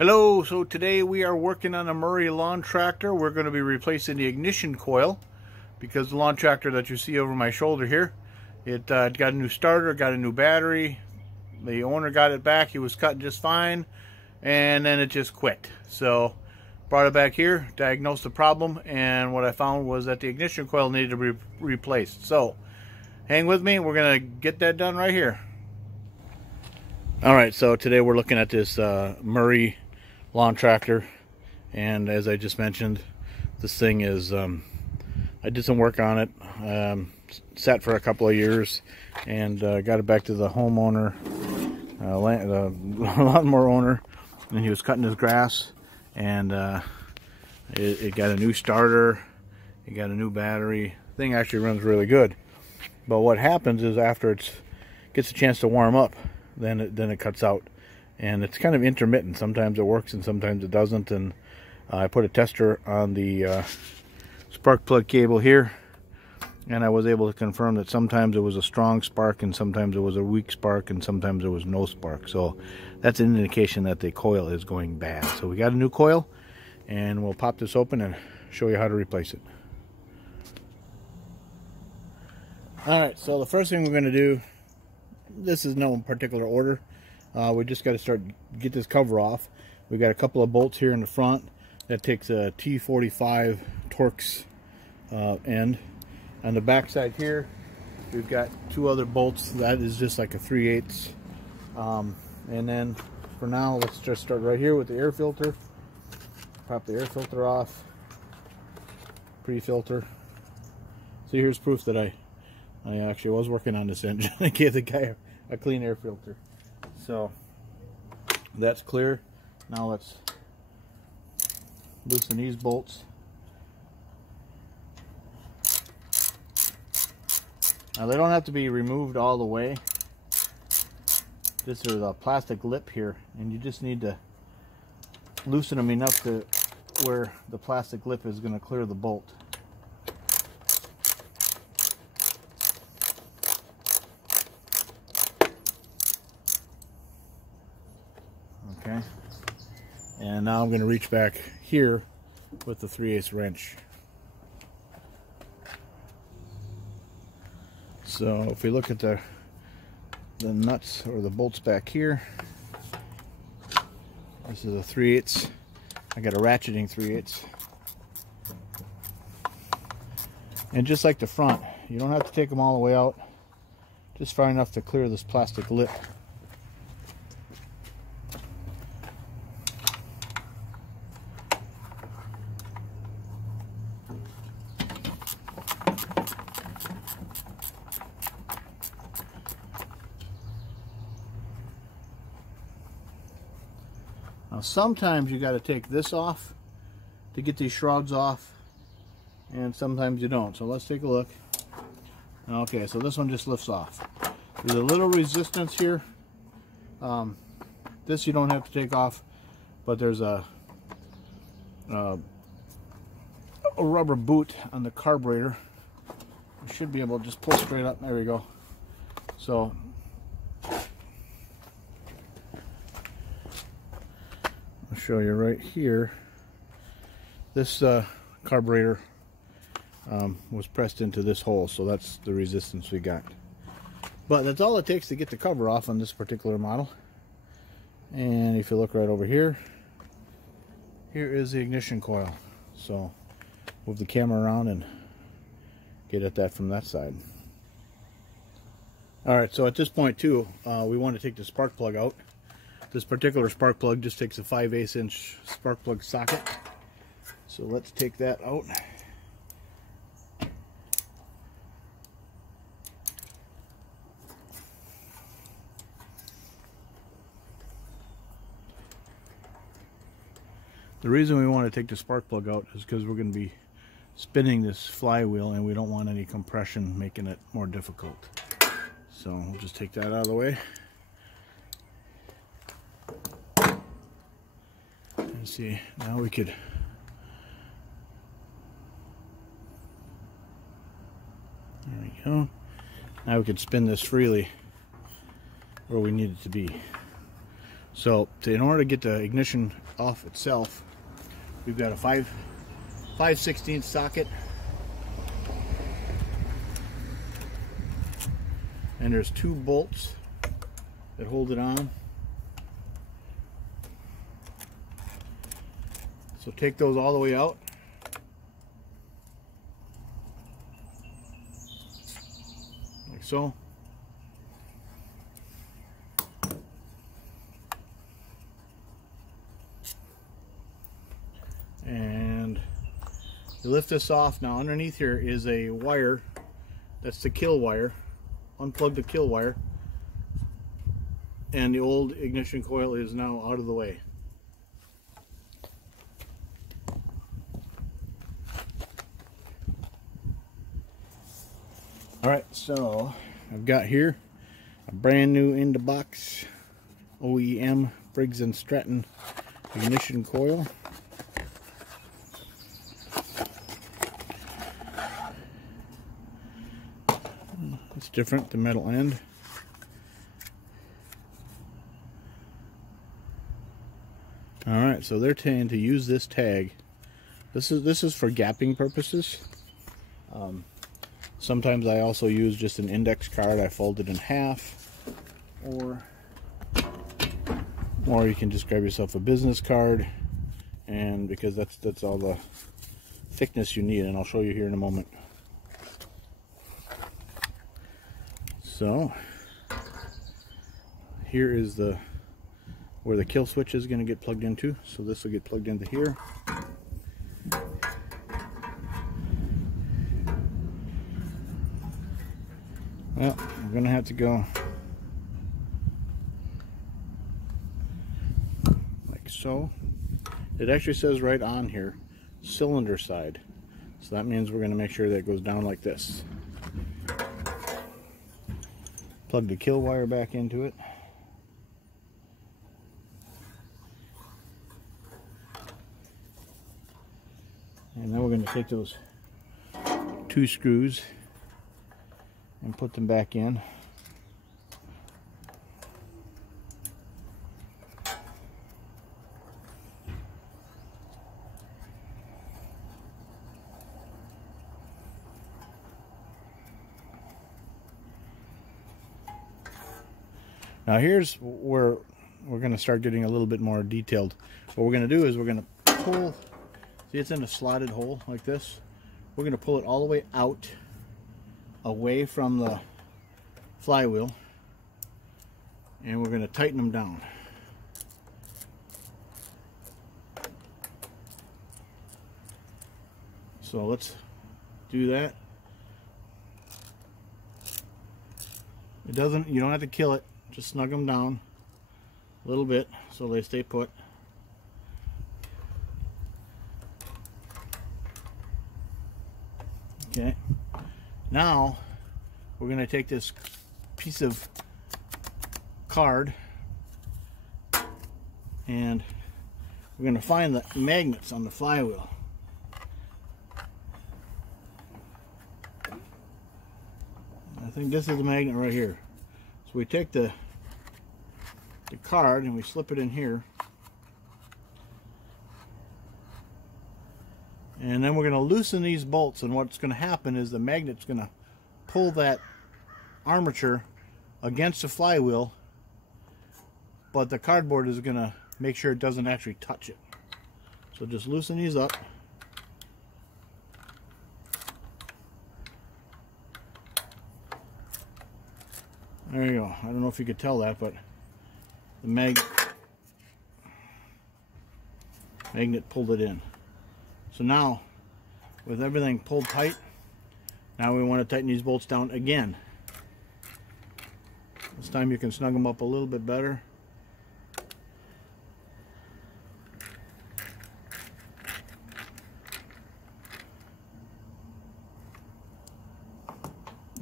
Hello, so today we are working on a Murray lawn tractor. We're going to be replacing the ignition coil because the lawn tractor that you see over my shoulder here, it got a new starter, got a new battery. The owner got it back, he was cutting just fine, and then it just quit. So brought it back here, diagnosed the problem, and what I found was that the ignition coil needed to be replaced. So hang with me, we're going to get that done right here. Alright, so today we're looking at this Murray lawn tractor, and as I just mentioned, this thing is I did some work on it, sat for a couple of years, and got it back to the homeowner, lawnmower owner, and he was cutting his grass, and it got a new starter, it got a new battery. The thing actually runs really good, but what happens is after it gets a chance to warm up, then it cuts out. And it's kind of intermittent. Sometimes it works and sometimes it doesn't. And I put a tester on the spark plug cable here, and I was able to confirm that sometimes it was a strong spark and sometimes it was a weak spark and sometimes there was no spark. So that's an indication that the coil is going bad. So we got a new coil, and we'll pop this open and show you how to replace it. Alright, so the first thing we're going to do, this is no particular order. We just got to get this cover off. We got a couple of bolts here in the front. That takes a T45 Torx end. On the back side here, we've got two other bolts. That is just like a 3/8. And then for now, let's just start right here with the air filter. Pop the air filter off. Pre-filter. So here's proof that I actually was working on this engine. I gave the guy a clean air filter. So that's clear. Now let's loosen these bolts. Now they don't have to be removed all the way. This is a plastic lip here, and you just need to loosen them enough to where the plastic lip is going to clear the bolt. Okay, and now I'm going to reach back here with the 3/8 wrench. So if we look at the nuts or the bolts back here, this is a 3/8. I got a ratcheting 3/8. And just like the front, you don't have to take them all the way out, just far enough to clear this plastic lip. Now sometimes you got to take this off to get these shrouds off, and sometimes you don't. So let's take a look. Okay, so this one just lifts off. There's a little resistance here. This you don't have to take off, but there's a rubber boot on the carburetor. You should be able to just pull straight up. There we go. So I'll show you right here. This carburetor was pressed into this hole, so that's the resistance we got. But that's all it takes to get the cover off on this particular model. And if you look right over here, here is the ignition coil. So move the camera around and get at that from that side. Alright, so at this point too, we want to take the spark plug out. This particular spark plug just takes a 5/8 inch spark plug socket. So let's take that out. The reason we want to take the spark plug out is because we're going to be spinning this flywheel, and we don't want any compression making it more difficult. So we'll just take that out of the way. And see, now we could there we go. Now we could spin this freely where we need it to be. So in order to get the ignition off itself, we've got a 5/16 socket, and there's 2 bolts that hold it on. So take those all the way out. Like so. And you lift this off. Now underneath here is a wire. That's the kill wire. Unplug the kill wire. And the old ignition coil is now out of the way. Alright, so I've got here a brand new in the box OEM Briggs and Stratton ignition coil. It's different, the metal end. Alright, so they're saying to use this tag. This is for gapping purposes. Sometimes I also use just an index card. I fold it in half, or you can just grab yourself a business card, and because that's all the thickness you need, and I'll show you here in a moment. So here is where the kill switch is going to get plugged into. So this will get plugged into here. Well, we're going to have to go like so. It actually says right on here, cylinder side. So that means we're going to make sure that it goes down like this. Plug the kill wire back into it. And then we're going to take those 2 screws and put them back in. Now here's where we're going to start getting a little bit more detailed. What we're going to do is we're going to pull, see it's in a slotted hole like this. We're going to pull it all the way out, away from the flywheel, and we're going to tighten them down. So let's do that. You don't have to kill it, just snug them down a little bit so they stay put. Okay, now we're going to take this piece of card and we're going to find the magnets on the flywheel. I think this is the magnet right here. So we take the card and we slip it in here. And then we're going to loosen these bolts, and what's going to happen is the magnet's going to pull that armature against the flywheel, but the cardboard is going to make sure it doesn't actually touch it. So just loosen these up. There you go. I don't know if you could tell that, but the magnet pulled it in. So now, with everything pulled tight, now we want to tighten these bolts down again. This time you can snug them up a little bit better.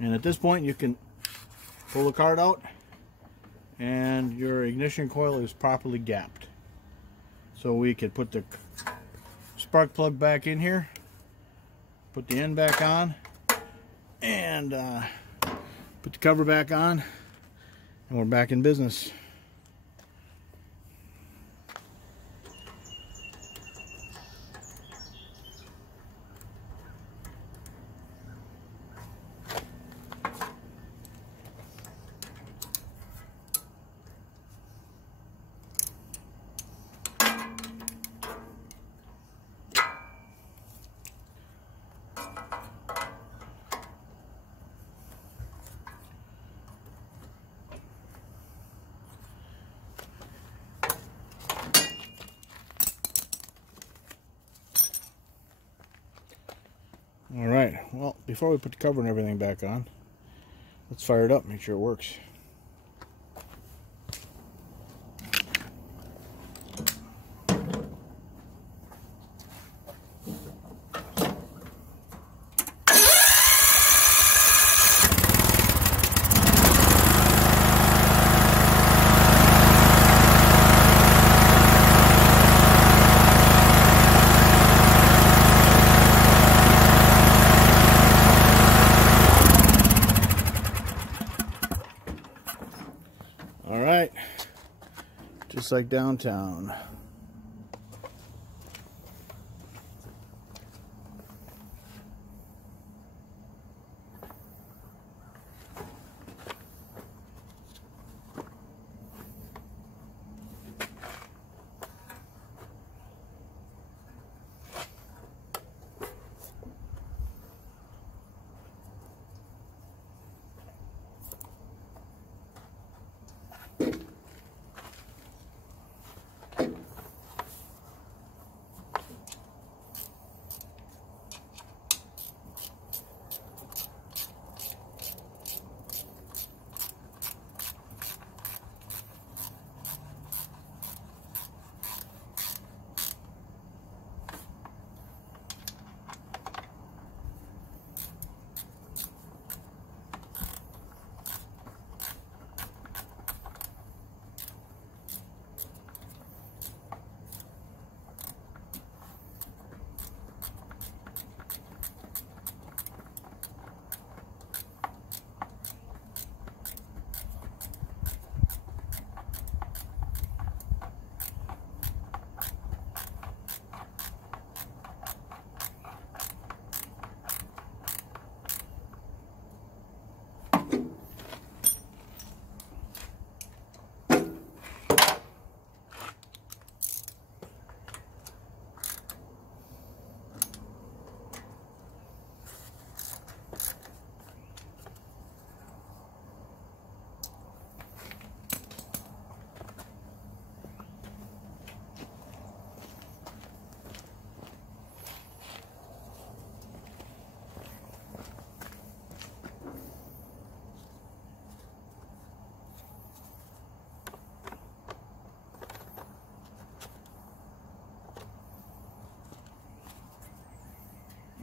And at this point you can pull the card out and your ignition coil is properly gapped. So we could put the spark plug back in here, put the end back on, and put the cover back on, and we're back in business. Alright, well, before we put the cover and everything back on, let's fire it up, make sure it works. Alright, just like downtown.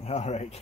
All right.